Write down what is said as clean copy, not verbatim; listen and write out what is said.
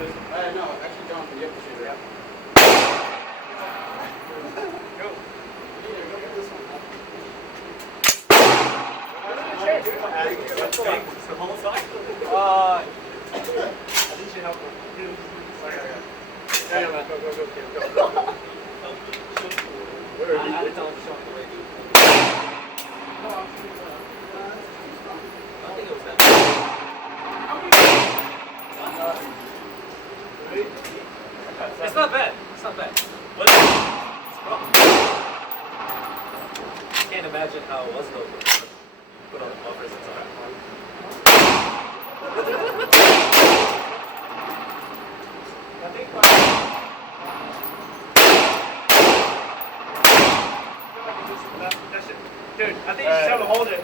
No, actually, John, you have to shoot it out. Go. Go get this one. The whole side? I think you help him. Yeah, man. Go, kid, go. Where are you? I had to tell him to show him the way, dude. I think it was that. It's not bad. It's not bad. What is it? It's wrong. Can't imagine how it was though. Put on the buffers and stuff. I think that should, dude, I think you should have a hold it.